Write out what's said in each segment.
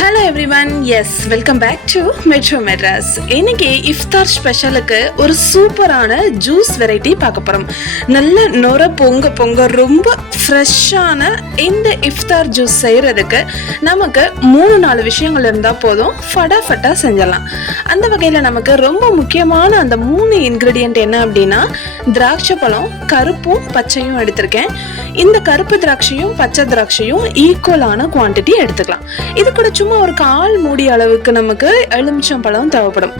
Hello everyone, yes welcome back to Metro Madras. இன்னைக்கு இஃப்தார் ஸ்பெஷலுக்கு ஒரு சூப்பரான ஜூஸ் வெரைட்டி பார்க்க போகிறோம். நல்ல நொர பொங்க ரொம்ப ஃப்ரெஷ்ஷான இந்த இஃப்தார் ஜூஸ் செய்கிறதுக்கு நமக்கு 3-4 விஷயங்கள் இருந்தால் போதும், ஃபட்டாஃபட்டாக செஞ்சிடலாம். அந்த வகையில் நமக்கு ரொம்ப முக்கியமான அந்த 3 இன்க்ரீடியன்ட் என்ன அப்படின்னா, திராட்சை பழம் கருப்பும் பச்சையும் எடுத்திருக்கேன். இந்த கருப்பு திராட்சையும் பச்சை திராட்சையும் ஈக்குவலான குவான்டிட்டி எடுத்துக்கலாம். இது கூட சும்மா ஒரு 1/4 மூடி அளவுக்கு நமக்கு எலுமிச்சம் பழம் தேவைப்படும்.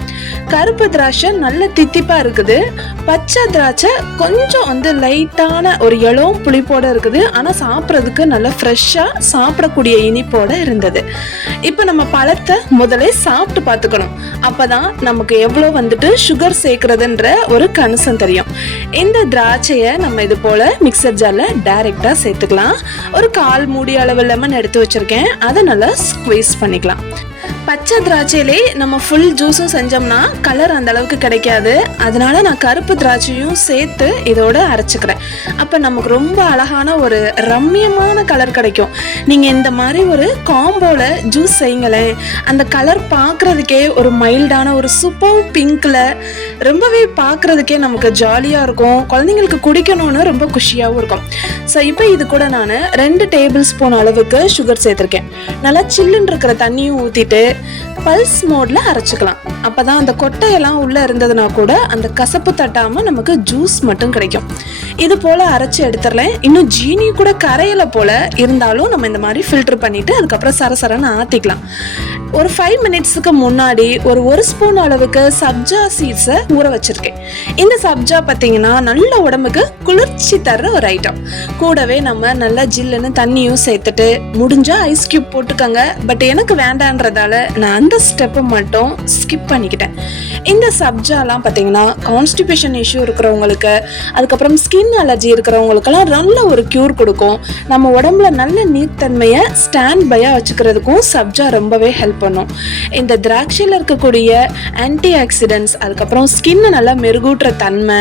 கருப்பு திராட்சை நல்ல தித்திப்பா இருக்குது, பச்சை திராட்சை கொஞ்சம் லைட்டான ஒரு இளம் புளிப்போட இருக்குது, ஆனா சாப்பிட்றதுக்கு நல்ல ஃப்ரெஷ்ஷா சாப்பிடக்கூடிய இனிப்போட இருந்தது. இப்போ நம்ம பழத்தை முதல்ல சாப்பிட்டு பார்த்துக்கணும். அப்பதான் நமக்கு எவ்வளோ சுகர் சேர்க்கறதுன்ற ஒரு கணிசம் தெரியும். இந்த திராட்சையை நம்ம இது போல மிக்சர் ஜார்ல டைரக்டா சேர்த்துக்கலாம். ஒரு 1/4 மூடி அளவு லெமன் எடுத்து வச்சிருக்கேன், அதை நல்லா ஸ்குவீஸ் பண்ணிக்கலாம். பச்சை திராட்சையிலே நம்ம ஃபுல் ஜூஸும் செஞ்சோம்னா கலர் அந்த அளவுக்கு கிடைக்காது. அதனால நான் கருப்பு திராட்சையும் சேர்த்து இதோட அரைச்சிக்கிறேன். அப்போ நமக்கு ரொம்ப அழகான ஒரு ரம்மியமான கலர் கிடைக்கும். நீங்கள் இந்த மாதிரி ஒரு காம்போல ஜூஸ் செய்யுங்களேன், அந்த கலர் பார்க்குறதுக்கே ஒரு மைல்டான ஒரு சூப்பர் பிங்க்ல ரொம்பவே பார்க்குறதுக்கே நமக்கு ஜாலியாக இருக்கும். குழந்தைங்களுக்கு குடிக்கணும்னு ரொம்ப குஷியாகவும் இருக்கும். ஸோ இப்போ இது கூட நான் 2 டேபிள் ஸ்பூன் அளவுக்கு சுகர் சேர்த்துருக்கேன். நல்லா சில்லுன்னு இருக்கிற தண்ணியும் ஊற்றிட்டு பல்ஸ் மோட்ல அரைச்சிக்கலாம். அப்பதான் அந்த கொட்டையெல்லாம் உள்ள இருந்ததுனா கூட அந்த கசப்பு தட்டாம நமக்கு ஜூஸ் மட்டும் கிடைக்கும். இது போல அரைச்சி எடுத்துடலாம். இன்னும் ஜீனி கூட கரையல போல இருந்தாலும் நம்ம இந்த மாதிரி ஃபில்டர் பண்ணிட்டு அதுக்கப்புறம் சரசரன்னு ஆத்திக்கலாம். ஒரு 5 மினிட்ஸுக்கு முன்னாடி ஒரு ஸ்பூன் அளவுக்கு சப்ஜா சீட்ஸை ஊற வச்சிருக்கேன். இந்த சப்ஜா பார்த்தீங்கன்னா நல்ல உடம்புக்கு குளிர்ச்சி தர்ற ஒரு ஐட்டம். கூடவே நம்ம நல்லா ஜில்லுன்னு தண்ணியும் சேர்த்துட்டு முடிஞ்சா ஐஸ் கியூப் போட்டுக்கோங்க. பட் எனக்கு வேண்டான்றதால நான் அந்த ஸ்டெப்பை மட்டும் ஸ்கிப் பண்ணிக்கிட்டேன். இந்த சப்ஜாலாம் பார்த்தீங்கன்னா கான்ஸ்டிபேஷன் இஷ்யூ இருக்கிறவங்களுக்கு, அதுக்கப்புறம் ஸ்கின் அலர்ஜி இருக்கிறவங்களுக்கெல்லாம் நல்ல ஒரு க்யூர் கொடுக்கும். நம்ம உடம்புல நல்ல நீர்த்தன்மையை ஸ்டாண்ட் பையாக வச்சுக்கிறதுக்கும் சப்ஜா ரொம்பவே ஹெல்ப் பண்ணும். இந்த திராட்சையில் இருக்கக்கூடிய ஆன்டி ஆக்சிடென்ட்ஸ், அதுக்கப்புறம் ஸ்கின்னை நல்லா மெருகூட்டுற தன்மை,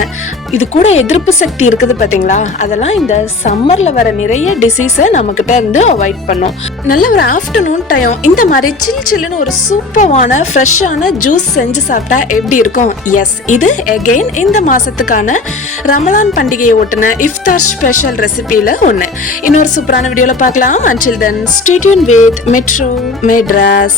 இது கூட எதிர்ப்பு சக்தி இருக்குது பார்த்தீங்களா, அதெல்லாம் இந்த சம்மரில் வர நிறைய டிசீஸை நம்மக்கிட்ட இருந்து அவாய்ட் பண்ணும். நல்ல ஒரு ஆஃப்டர்நூன் டைம் இந்த மாதிரி சில்லுன்னு ஒரு சூப்பரான ஃப்ரெஷ்ஷான ஜூஸ் செஞ்சு சாப்பிட்டா எப்படி இருக்கும்? எஸ், இது அகெயின் இந்த மாசத்துக்கான ரமலான் பண்டிகையை ஒட்டின இஃப்தார் ஸ்பெஷல் ரெசிபியில் ஒன்று. இன்னொரு சூப்பரான வீடியோவில் பார்க்கலாம். Until then, stay tuned with Metro Madras.